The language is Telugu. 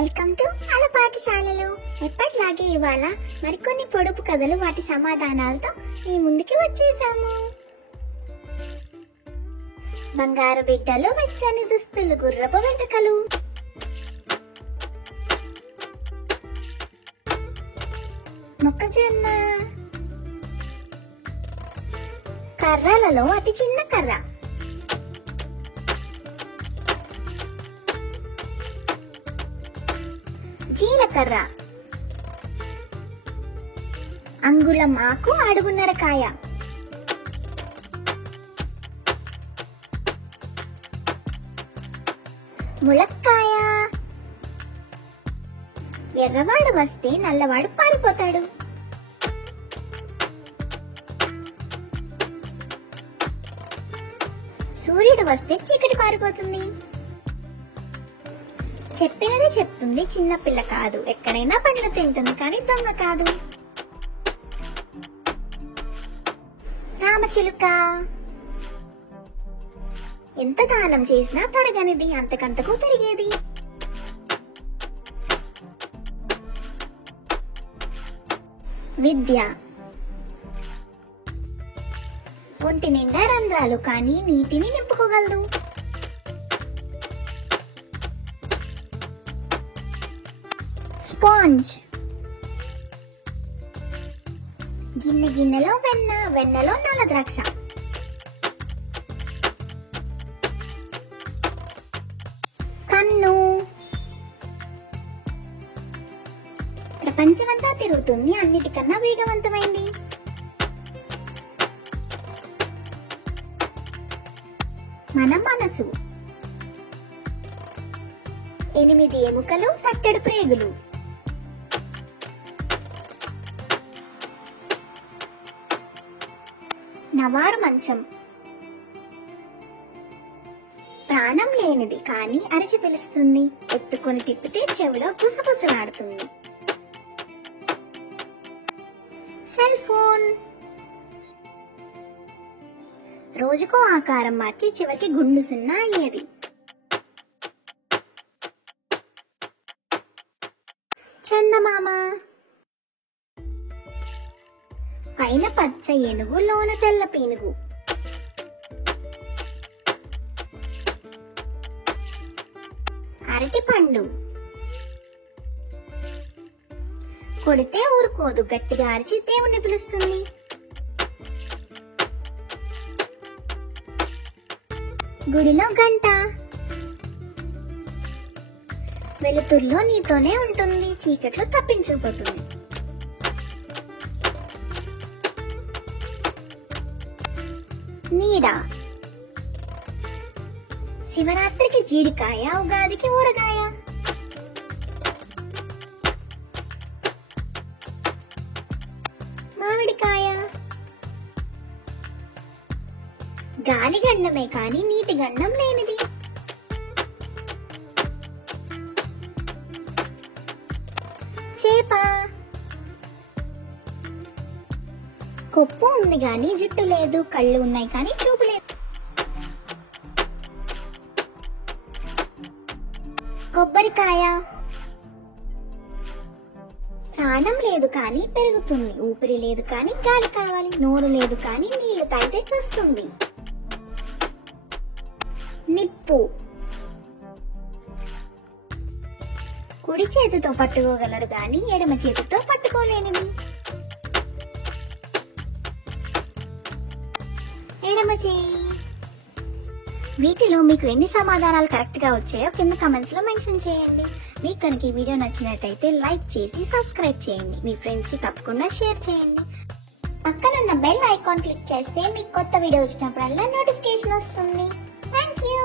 వెల్కమ్ టు అల పాఠశాలలో. ఎప్పటిలాగే ఇవాళ మరికొన్ని పొడుపు కథలు వాటి సమాధానాలతో మీ ముందుకి వచ్చేసాము. బంగారు బిడ్డలు, వెచ్చని దుస్తులు, గుర్రపు వెంట్రుకలు. మొక్కజొన్న. కర్రలలో అతి చిన్న కర్ర. జీలకర్ర. అంగుళం ఆకు, అడుగున్నర కాయ. ములక్కాయ. ఎర్రవాడు వస్తే నల్లవాడు పారిపోతాడు. సూర్యుడు వస్తే చీకటి పారిపోతుంది. చెప్పినది చెప్తుంది, చిన్నపిల్ల కాదు. ఎక్కడైనా పండ్లు తింటుంది, కానీ దొంగ కాదు. రామచిలుక. ఎంత దానం చేసినా తరగనిది, అంతకంతకు పెరిగేది. విద్య. ఒంటి నిండా రంధ్రాలు, కానీ నీటిని నింపుకోగలదు. స్పాంజ్. గిన్నెలో వెన్న, వెన్నలో నల్ల ద్రాక్ష. కన్ను. ప్రపంచమంతా తిరుగుతుంది, అన్నిటికన్నా వేగవంతమైంది. మన మనసు. 8 ఎముకలు, తట్టెడు ప్రేగులు. నవారు మంచం. ప్రాణం లేనిది, కానీ అరిచి పిలుస్తుంది. ఎత్తుకొని తిప్పితే చెవిలో గుసగుసలాడుతుంది. Cell phone. రోజుకో ఆకారం మార్చి చివరికి గుండు సున్నా అయ్యేది. చందమామ. పైన పచ్చ ఏనుగు, లోన తెల్ల పీనుగు. అరటి పండు. కొడితే ఊరుకోదు, గట్టిగా అరిచి దేవుణ్ణి పిలుస్తుంది. గుడిలో గంట. వెలుతుర్లో నీతోనే ఉంటుంది, చీకట్లో తప్పించుకుపోతుంది. నీడ. శివరాత్రికి జీడికాయ, ఉగాదికి ఊరగాయ. మామిడికాయ. గాలి గండమే, కానీ నీటి గండం లేనిది. చేప. కొప్పు ఉంది గాని జుట్టు లేదు, కళ్ళు ఉన్నాయి కానీ చూపు లేదు. కొబ్బరికాయ. ప్రాణం లేదు కానీ పెరుగుతుంది, ఊపిరి లేదు కానీ గాలి కావాలి, నోరు లేదు కానీ నీళ్లు తాగితే చూస్తుంది. నిప్పు. కుడి చేతితో పట్టుకోగలరు గాని ఎడమ చేతితో పట్టుకోలేనిది. ఎడమ చేయి. వీటిలో మీకు ఎన్ని సమాధానాలు కరెక్ట్ గా వచ్చాయో కింద కమెంట్స్ లో మెన్షన్ చేయండి. మీకు కనుక ఈ వీడియో నచ్చినట్టయితే లైక్ చేసి సబ్స్క్రైబ్ చేయండి. మీ ఫ్రెండ్స్ కి తప్పకుండా షేర్ చేయండి. పక్కనున్న బెల్ ఐకాన్ క్లిక్ చేస్తే మీకు కొత్త వీడియో వచ్చినప్పుడల్లా నోటిఫికేషన్ వస్తుంది. Thank you.